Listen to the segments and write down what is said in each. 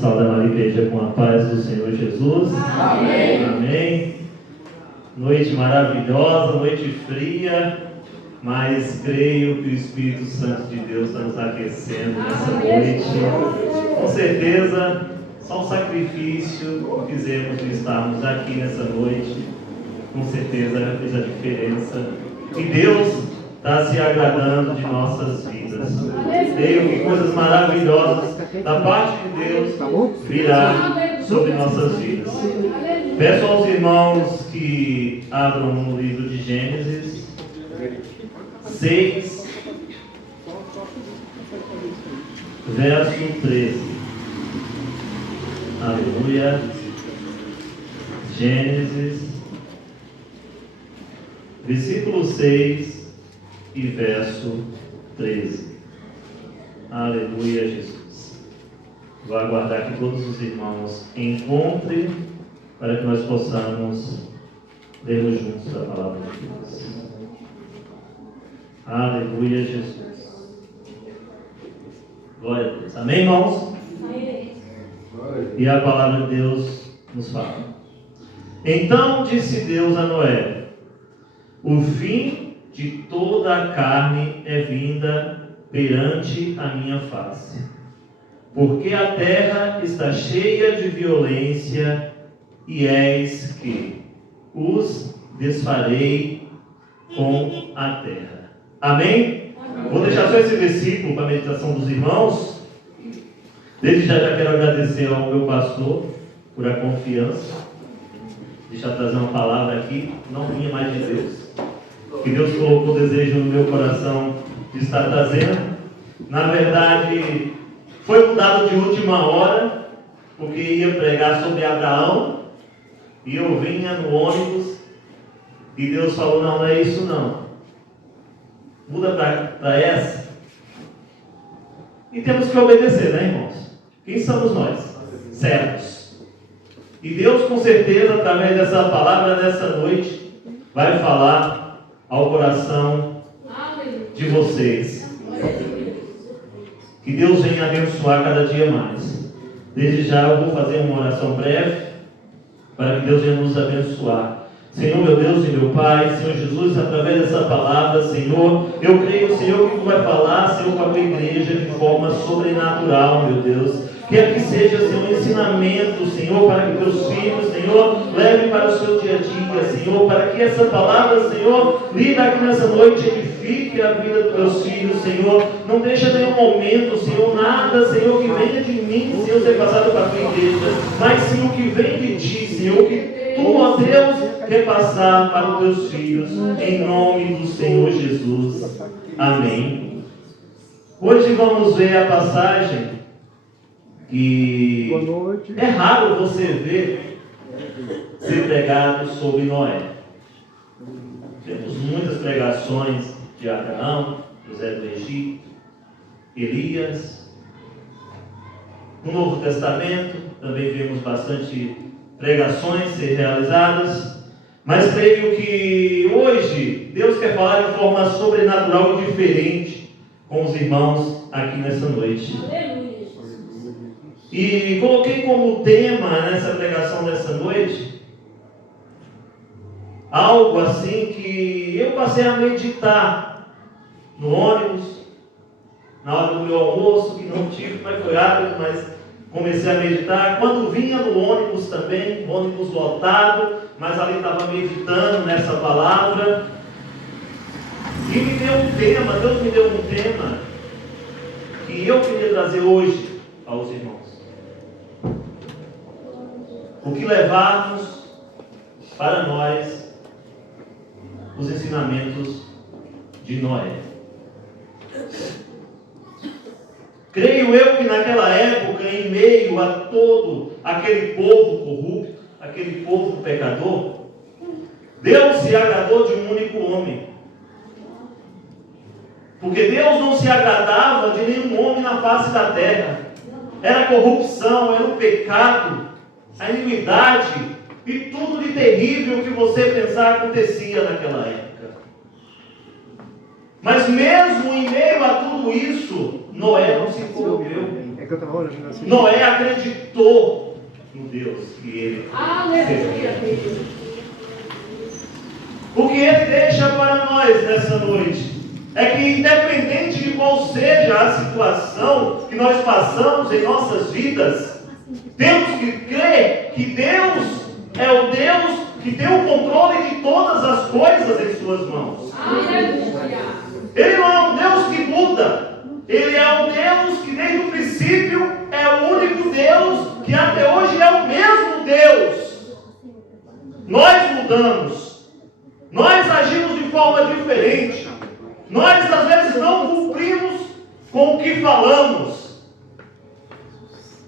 Saudando a igreja com a paz do Senhor Jesus. Amém. Amém. Noite maravilhosa, noite fria, mas creio que o Espírito Santo de Deus está nos aquecendo nessa noite. Com certeza, só um sacrifício que fizemos de estarmos aqui nessa noite, com certeza fez a diferença. E Deus está se agradando de nossas vidas. Creio que coisas maravilhosas da parte de Deus virá sobre nossas vidas. Peço aos irmãos que abram no livro de Gênesis 6, verso 13. Aleluia. Gênesis, versículo 6 e verso 13. Aleluia, Jesus. Vou aguardar que todos os irmãos encontrem para que nós possamos lermos juntos a palavra de Deus. Aleluia, Jesus. Glória a Deus. Amém, irmãos? Amém. E a palavra de Deus nos fala. Então disse Deus a Noé: o fim de toda a carne é vinda perante a minha face, porque a terra está cheia de violência, e eis que os desfarei com a terra. Amém? Amém. Vou deixar só esse versículo para a meditação dos irmãos. Desde já quero agradecer ao meu pastor por a confiança. Deixa eu trazer uma palavra aqui, não minha, mais de Deus, que Deus colocou o desejo no meu coração de estar trazendo. Na verdade, foi mudado de última hora, porque ia pregar sobre Abraão, e eu vinha no ônibus, e Deus falou: não é isso não, muda para essa. E temos que obedecer, né, irmãos? Quem somos nós? Servos. E Deus, com certeza, através dessa palavra nessa noite, vai falar ao coração de vocês. Que Deus venha abençoar cada dia mais. Desde já eu vou fazer uma oração breve, para que Deus venha nos abençoar. Senhor, meu Deus e meu Pai, Senhor Jesus, através dessa palavra, Senhor, eu creio, Senhor, que Tu vai falar, Senhor, com a Tua igreja de forma sobrenatural, meu Deus. Quer que seja, Senhor, um ensinamento, Senhor, para que Teus filhos, Senhor, levem para o seu dia a dia, Senhor, para que essa palavra, Senhor, lida aqui nessa noite, edifique a vida dos Teus filhos, Senhor. Não deixa nenhum momento, Senhor, nada, Senhor, que venha de mim, Senhor, ser passado para a Tua igreja, mas, Senhor, que vem de Ti, Senhor, que Tu, ó Deus, quer passar para os Teus filhos, em nome do Senhor Jesus. Amém. Hoje vamos ver a passagem que é raro você ver ser pregado sobre Noé. Temos muitas pregações de Abraão, José do Egito, Elias. No Novo Testamento também vemos bastante pregações ser realizadas, mas creio que hoje Deus quer falar de forma sobrenatural e diferente com os irmãos aqui nessa noite. E coloquei como tema nessa pregação dessa noite algo assim que eu passei a meditar no ônibus, na hora do meu almoço, que não tive, mas foi rápido, mas comecei a meditar. Quando vinha no ônibus também, ônibus lotado, mas ali estava meditando nessa palavra. E me deu um tema, Deus me deu um tema que eu queria trazer hoje aos irmãos. O que levarmos para nós os ensinamentos de Noé. Creio eu que naquela época, em meio a todo aquele povo corrupto, aquele povo pecador, Deus se agradou de um único homem. Porque Deus não se agradava de nenhum homem na face da terra. Era a corrupção, era o pecado, a iniquidade e tudo de terrível que você pensar acontecia naquela época. Mas mesmo em meio a tudo isso, Noé não se corrompeu. Noé acreditou no Deus que ele servia. O que ele deixa para nós nessa noite é que, independente de qual seja a situação que nós passamos em nossas vidas, temos que crer que Deus é o Deus que tem o controle de todas as coisas em suas mãos. Ele não é um Deus que muda. Ele é um Deus que desde o princípio é o único Deus, que até hoje é o mesmo Deus. Nós mudamos. Nós agimos de forma diferente. Nós às vezes não cumprimos com o que falamos.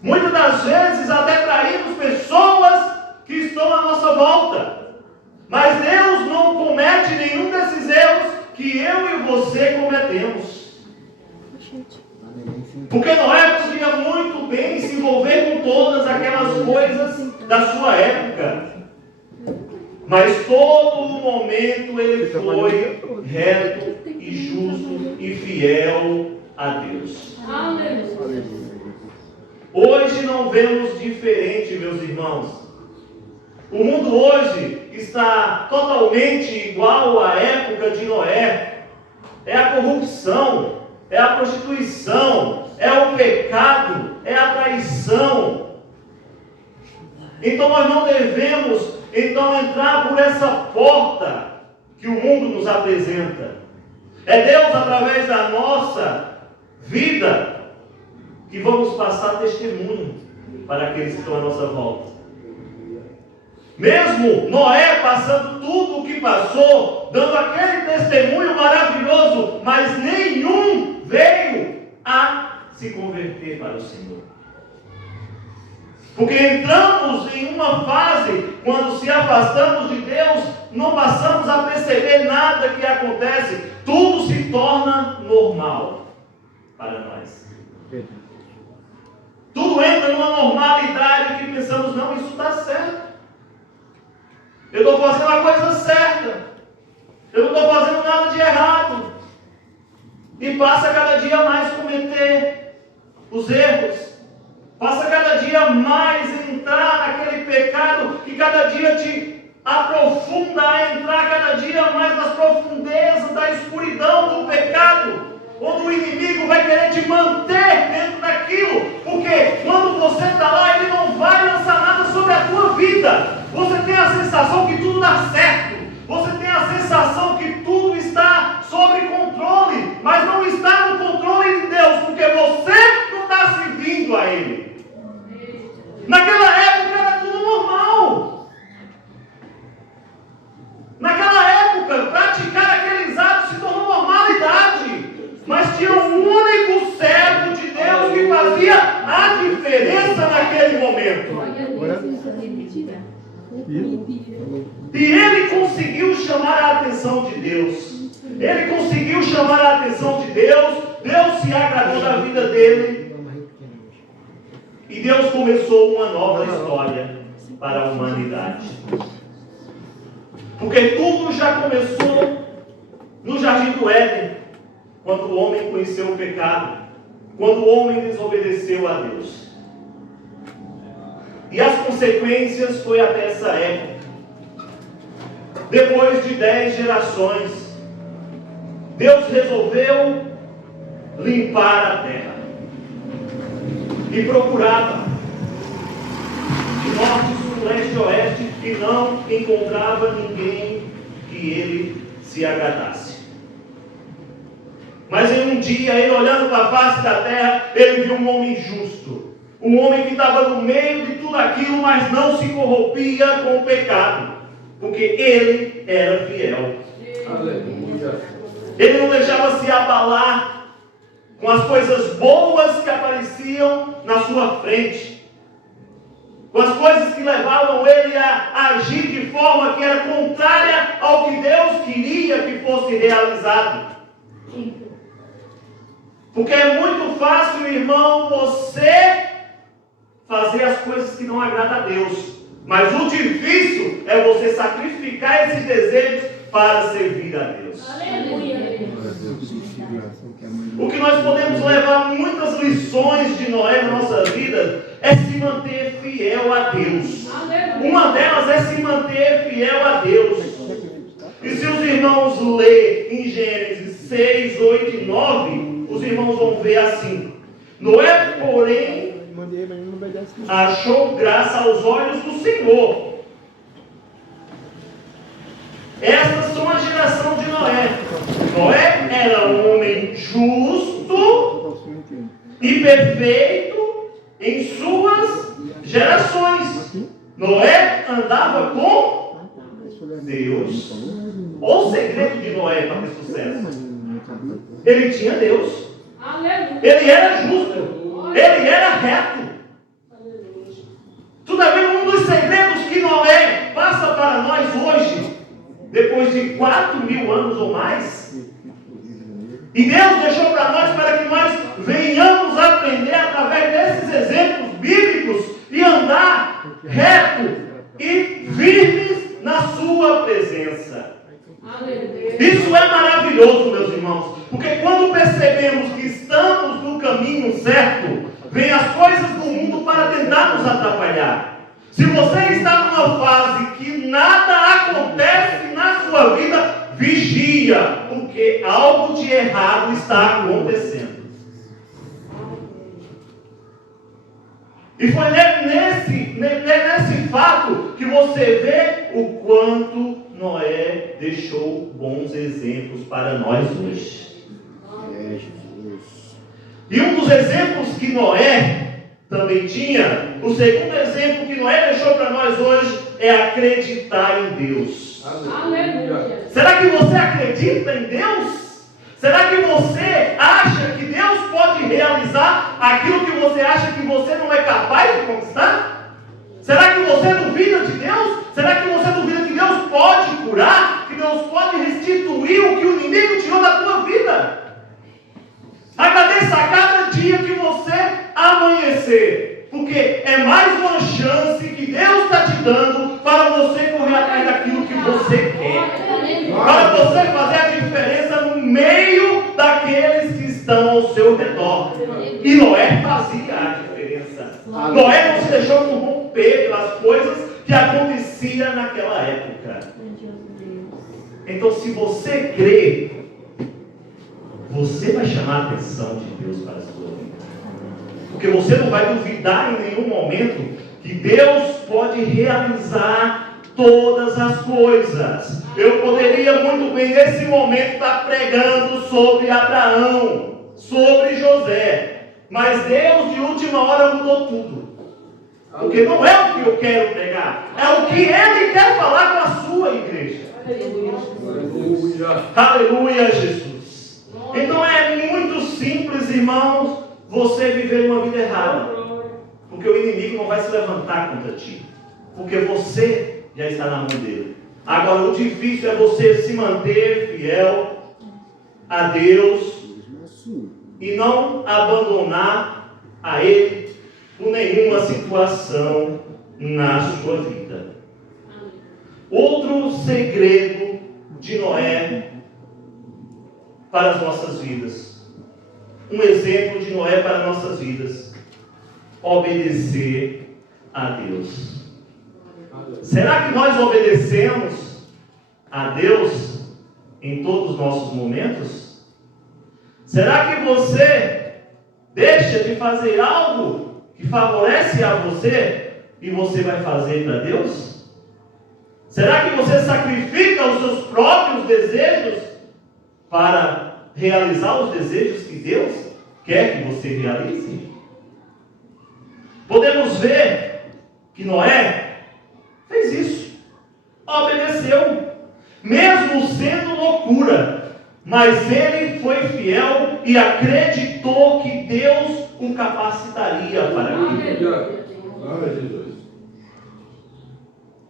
Muitas das vezes até traímos pessoas que estão à nossa volta. Mas Deus não comete nenhum desses erros que eu e você cometemos. Porque Noé podia muito bem se envolver com todas aquelas coisas da sua época. Mas todo o momento ele foi reto e justo e fiel a Deus. Hoje não vemos diferente, meus irmãos. O mundo hoje está totalmente igual à época de Noé. É a corrupção, é a prostituição, é o pecado, é a traição. Então nós não devemos entrar por essa porta que o mundo nos apresenta. É Deus, através da nossa vida, que vamos passar testemunho para aqueles que estão à nossa volta. Mesmo Noé passando tudo o que passou, dando aquele testemunho maravilhoso, mas nenhum veio a se converter para o Senhor. Porque entramos em uma fase, quando se afastamos de Deus, não passamos a perceber nada que acontece, tudo se torna normal para nós. Tudo entra numa normalidade que pensamos, não, isso está certo. Eu estou fazendo a coisa certa. Eu não estou fazendo nada de errado. E passa cada dia mais a cometer os erros. Passa cada dia mais a entrar naquele pecado que cada dia te aprofunda a entrar cada dia mais nas profundezas da escuridão do pecado. Onde o inimigo vai querer te manter dentro daquilo. Porque quando você está lá, ele não vai lançar nada sobre a tua vida. Você tem a sensação que tudo dá certo. Você tem a sensação que tudo está sob controle. Mas não está no controle de Deus. Porque você não está servindo a Ele. Naquela época era tudo normal. Naquela época, praticar aqueles atos se tornou normalidade. Mas tinha um único servo de Deus que fazia a diferença naquele momento. E ele conseguiu chamar a atenção de Deus. Ele conseguiu chamar a atenção de Deus. Deus se agradou da vida dele. E Deus começou uma nova história para a humanidade. Porque tudo já começou no Jardim do Éden, quando o homem conheceu o pecado, quando o homem desobedeceu a Deus. E as consequências foi até essa época. Depois de 10 gerações, Deus resolveu limpar a terra. E procurava de norte, sul, leste e oeste, e não encontrava ninguém que ele se agradasse. Mas em um dia, ele olhando para a face da terra, ele viu um homem justo. Um homem que estava no meio de tudo aquilo, mas não se corrompia com o pecado. Porque ele era fiel. Aleluia. Ele não deixava se abalar com as coisas boas que apareciam na sua frente. Com as coisas que levavam ele a agir de forma que era contrária ao que Deus queria que fosse realizado. Porque é muito fácil, irmão, você fazer as coisas que não agradam a Deus. Mas o difícil é você sacrificar esses desejos para servir a Deus. Aleluia. O que nós podemos levar muitas lições de Noé na nossa vida é se manter fiel a Deus. Uma delas é se manter fiel a Deus. E se os irmãos lerem em Gênesis 6, 8 e 9, os irmãos vão ver assim: Noé, porém, achou graça aos olhos do Senhor. Estas são a geração de Noé. Noé era um homem justo e perfeito em suas gerações. Noé andava com Deus. Olha o segredo de Noé para ter sucesso. Ele tinha Deus. Ele era justo. Ele era reto. Tu está vendo um dos segredos que Noé passa para nós hoje, depois de 4.000 anos ou mais? E Deus deixou para que nós venhamos aprender através desses exemplos bíblicos e andar reto e firmes na sua presença. Isso é maravilhoso, meus irmãos, porque quando percebemos que estamos no caminho certo, vem as coisas do mundo para tentar nos atrapalhar. Se você está numa fase que nada acontece na sua vida, vigia, porque algo de errado está acontecendo. E foi nesse fato que você vê o quanto Noé deixou bons exemplos para nós hoje. E um dos exemplos que Noé também tinha, o segundo exemplo que Noé deixou para nós hoje é acreditar em Deus. Aleluia. Será que você acredita em Deus? Será que você acha que Deus pode realizar aquilo que você acha que você não é capaz de conquistar? Será que você duvida de Deus? Será que você duvida que Deus pode curar? Que Deus pode restituir o que o inimigo tirou da tua vida? Agradeça a cada dia que você amanhecer, porque é mais uma chance que Deus está te dando para você correr atrás daquilo que você quer, para você fazer a diferença no meio daqueles que estão ao seu redor. E Noé fazia a diferença. Noé não se deixou corromper pelas coisas que aconteciam naquela época. Então, se você crê, você vai chamar a atenção de Deus para a sua vida. Porque você não vai duvidar em nenhum momento que Deus pode realizar todas as coisas. Eu poderia muito bem nesse momento estar pregando sobre Abraão, sobre José, mas Deus de última hora mudou tudo. Porque não é o que eu quero pregar, é o que Ele quer falar com a sua igreja. Aleluia, aleluia, Jesus. Então é muito simples, irmãos, você viver uma vida errada, porque o inimigo não vai se levantar contra ti, porque você já está na mão dele. Agora, o difícil é você se manter fiel a Deus e não abandonar a Ele por nenhuma situação na sua vida. Outro segredo de Noé para as nossas vidas. Um exemplo de Noé para as nossas vidas. Obedecer a Deus. Será que nós obedecemos a Deus em todos os nossos momentos? Será que você deixa de fazer algo que favorece a você e você vai fazer para Deus? Será que você sacrifica os seus próprios desejos para realizar os desejos que Deus quer que você realize? Podemos ver que Noé fez isso, obedeceu, mesmo sendo loucura, mas ele foi fiel e acreditou que Deus o capacitaria para aquilo.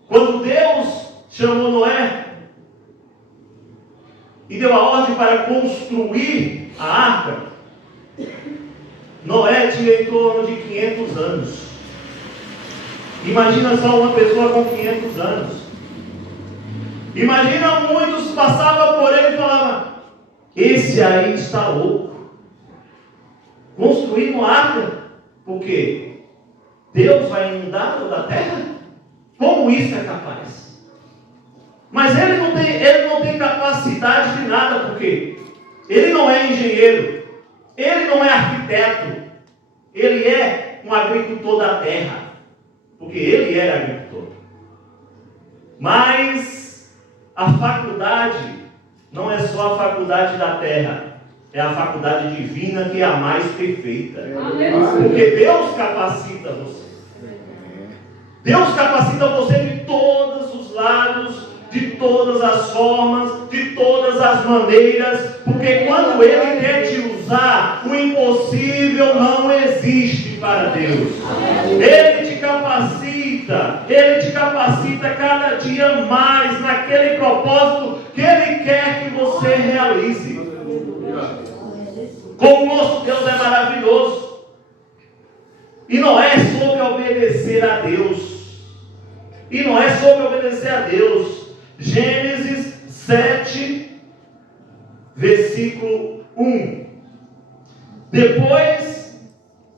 Quando Deus chamou Noé e deu a ordem para construir a arca, Noé tinha em torno de 500 anos. Imagina só uma pessoa com 500 anos. Imagina muitos passavam por ele e falavam: esse aí está louco. Construir uma arca, porque Deus vai inundar toda a terra? Como isso é capaz? Mas ele não tem capacidade de nada, porque ele não é engenheiro, ele não é arquiteto, ele é um agricultor da terra, porque ele era agricultor. Mas a faculdade não é só a faculdade da terra, é a faculdade divina, que é a mais perfeita. Porque Deus capacita você. Deus capacita você de todos os lados, de todas as formas, de todas as maneiras, porque quando Ele quer te usar, o impossível não existe para Deus. Ele te capacita cada dia mais naquele propósito que Ele quer que você realize. Como o nosso Deus é maravilhoso. E não é sobre obedecer a Deus. Gênesis 7, versículo 1. Depois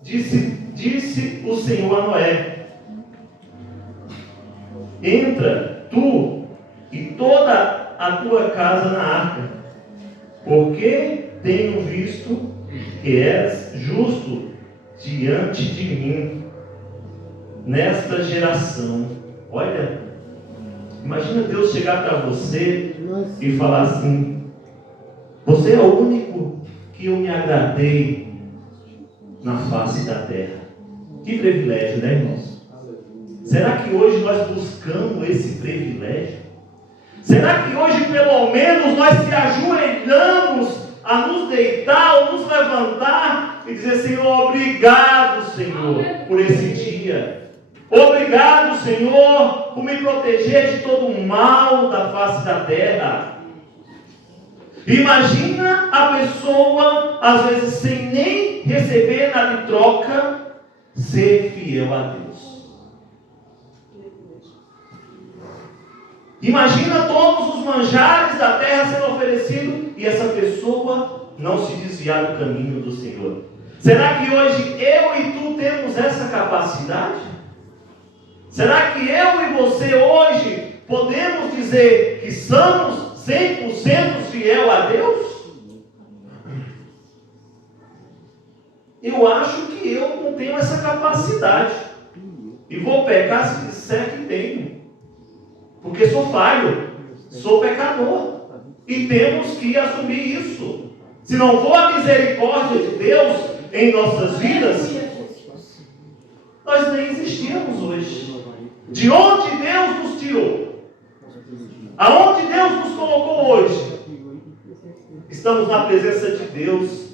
disse o Senhor a Noé: entra tu e toda a tua casa na arca, porque tenho visto que és justo diante de mim nesta geração. Olha, imagina Deus chegar para você e falar assim: você é o único que eu me agradei na face da terra. Que privilégio, né, irmãos? Será que hoje nós buscamos esse privilégio? Será que hoje pelo menos nós se ajoelhamos a nos deitar ou nos levantar e dizer: Senhor, obrigado, Senhor, por esse dia. Obrigado, Senhor, por me proteger de todo o mal da face da terra. Imagina a pessoa, às vezes sem nem receber nada em troca, ser fiel a Deus. Imagina todos os manjares da terra sendo oferecidos e essa pessoa não se desviar do caminho do Senhor. Será que hoje eu e tu temos essa capacidade? Será que eu e você hoje podemos dizer que somos 100% fiel a Deus? Eu acho que eu não tenho essa capacidade. E vou pecar se disser que tenho. Porque sou falho, sou pecador. E temos que assumir isso. Se não for a misericórdia de Deus em nossas vidas, nós nem existíamos hoje. De onde Deus nos tirou? Aonde Deus nos colocou hoje? Estamos na presença de Deus.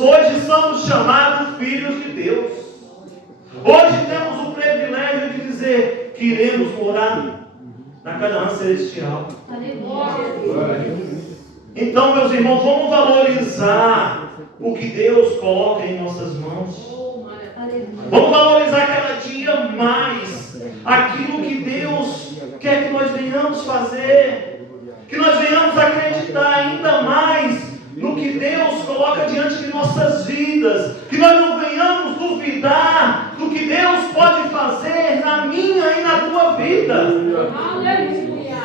Hoje somos chamados filhos de Deus. Hoje temos o privilégio de dizer que iremos morar na Canaã celestial. Então, meus irmãos, vamos valorizar o que Deus coloca em nossas mãos. Vamos valorizar cada dia mais aquilo que Deus quer que nós venhamos fazer, que nós venhamos acreditar ainda mais no que Deus coloca diante de nossas vidas, que nós não venhamos duvidar do que Deus pode fazer na minha e na tua vida. Aleluia.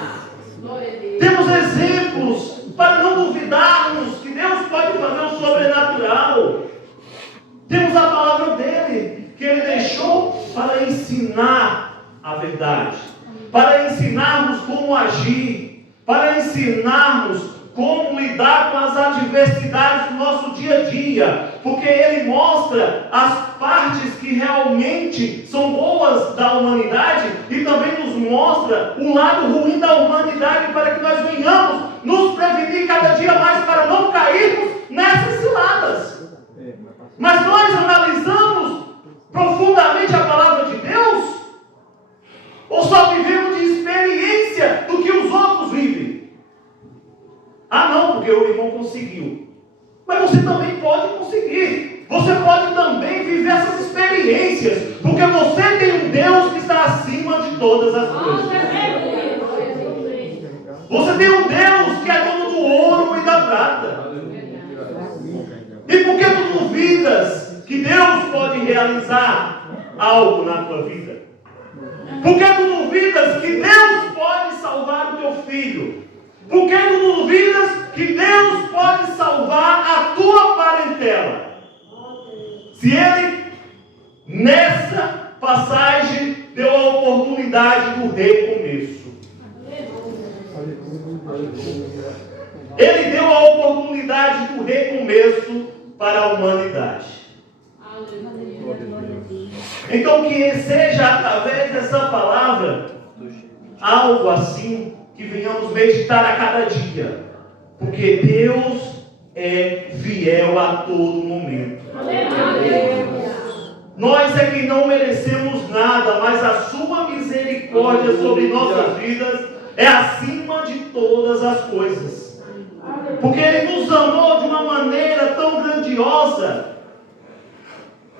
Temos exemplos para não duvidarmos que Deus pode fazer o sobrenatural. Temos a palavra dele, que ele deixou para ensinar a verdade, para ensinarmos como agir, para ensinarmos como lidar com as adversidades do nosso dia a dia, porque ele mostra as partes que realmente são boas da humanidade e também nos mostra o lado ruim da humanidade, para que nós venhamos nos prevenir cada dia mais para não cairmos nessas ciladas. Mas nós analisamos profundamente a palavra de Deus? Ou só vivemos de experiência do que os outros vivem? Ah, não, porque o irmão conseguiu. Mas você também pode conseguir. Você pode também viver essas experiências, porque você tem um Deus que está acima de todas as coisas. Você tem um Deus que é dono do ouro e da prata. que Deus pode realizar algo na tua vida? Por que tu duvidas que Deus pode salvar o teu filho? Por que tu duvidas que Deus pode salvar a tua parentela? Se Ele, nessa passagem, deu a oportunidade do recomeço. Ele deu a oportunidade do recomeço para a humanidade. Então que seja através dessa palavra algo assim que venhamos meditar a cada dia, porque Deus é fiel a todo momento. Nós é que não merecemos nada, mas a sua misericórdia sobre nossas vidas é acima de todas as coisas. Porque Ele nos amou de uma maneira tão grandiosa,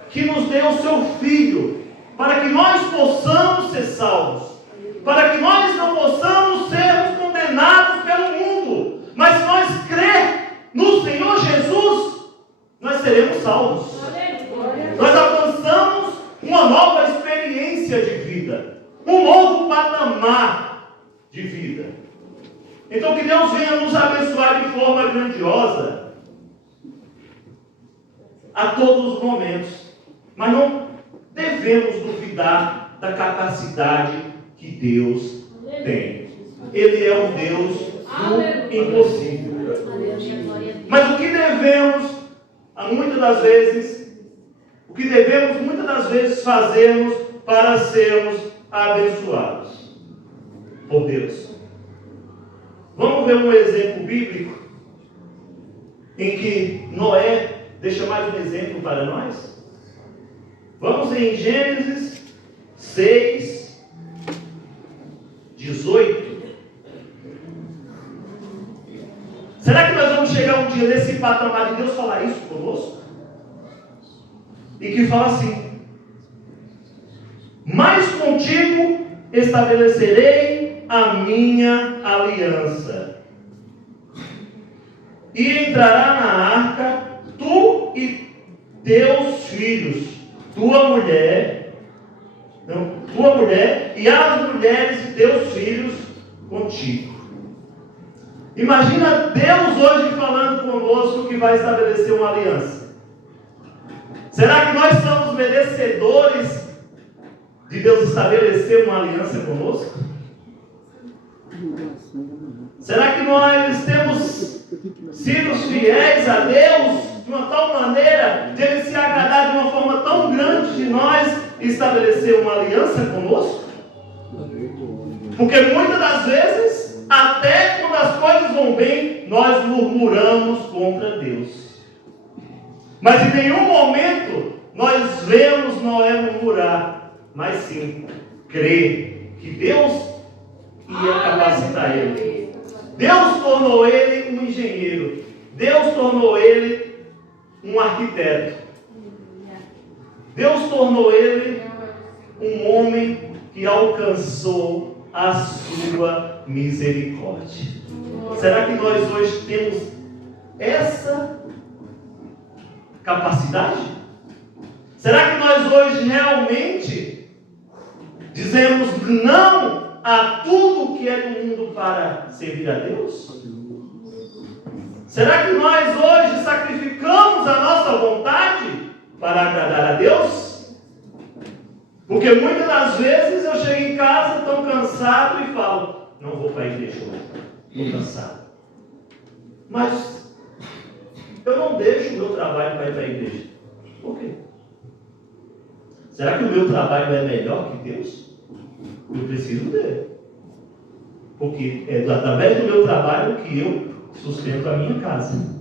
que nos deu o seu Filho, para que nós possamos ser salvos, para que nós não possamos sermos condenados pelo mundo, mas se nós crer no Senhor Jesus, nós seremos salvos. Nós alcançamos uma nova experiência de vida, um novo patamar de vida. Então que Deus venha nos abençoar de forma grandiosa a todos os momentos, mas não devemos duvidar da capacidade que Deus tem. Ele é um Deus do impossível. Mas o que devemos, muitas das vezes fazermos para sermos abençoados por Deus? Vamos ver um exemplo bíblico em que Noé deixa mais um exemplo para nós? Vamos em Gênesis 6, 18. Será que nós vamos chegar um dia nesse patamar de Deus falar isso conosco? E que fala assim: mas contigo estabelecerei a minha aliança, e entrará na arca tu e teus filhos, tua mulher e as mulheres de teus filhos contigo. Imagina Deus hoje falando conosco que vai estabelecer uma aliança. Será que nós somos merecedores de Deus estabelecer uma aliança conosco? Será que nós temos sido fiéis a Deus de uma tal maneira de Ele se agradar de uma forma tão grande de nós estabelecer uma aliança conosco? Porque muitas das vezes, até quando as coisas vão bem, nós murmuramos contra Deus. Mas em nenhum momento nós vemos Noé murmurar, mas sim crer que Deus ia capacitar ele. Deus tornou ele um engenheiro. Deus tornou ele um arquiteto. Deus tornou ele um homem que alcançou a sua misericórdia. Será que nós hoje temos essa capacidade? Será que nós hoje realmente dizemos não a tudo que é do mundo para servir a Deus? Será que nós hoje sacrificamos a nossa vontade para agradar a Deus? Porque muitas das vezes eu chego em casa tão cansado e falo: não vou para a igreja hoje, estou cansado. Mas eu não deixo o meu trabalho para ir para a igreja. Por quê? Será que o meu trabalho é melhor que Deus? Eu preciso dele. Porque é através do meu trabalho que eu sustento a minha casa.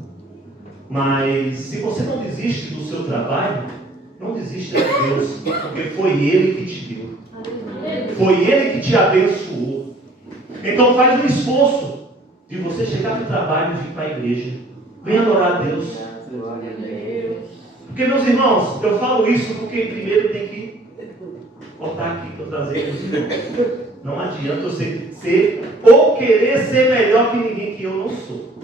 Mas se você não desiste do seu trabalho, não desista de Deus, porque foi Ele que te deu. Foi Ele que te abençoou. Então faz um esforço de você chegar no trabalho e vir para a igreja. Venha adorar a Deus. Porque, meus irmãos, eu falo isso porque primeiro tem que cortar aqui para eu trazer os irmãos. Não adianta eu ser ou querer ser melhor que ninguém, que eu não sou.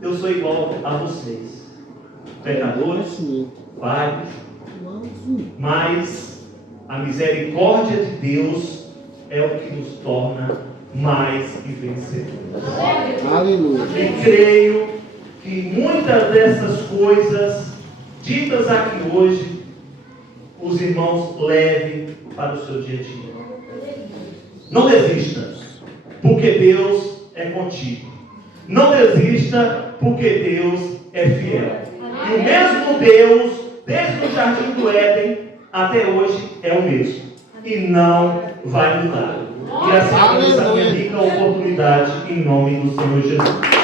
Eu sou igual a vocês, pecadores, vários, mas a misericórdia de Deus é o que nos torna mais que vencedores. Aleluia. E creio que muitas dessas coisas ditas aqui hoje, os irmãos levem para o seu dia a dia. Não desista, porque Deus é contigo. Não desista, porque Deus é fiel. E o mesmo Deus, desde o jardim do Éden até hoje, é o mesmo. E não vai mudar. E assim começa a minha rica oportunidade em nome do Senhor Jesus.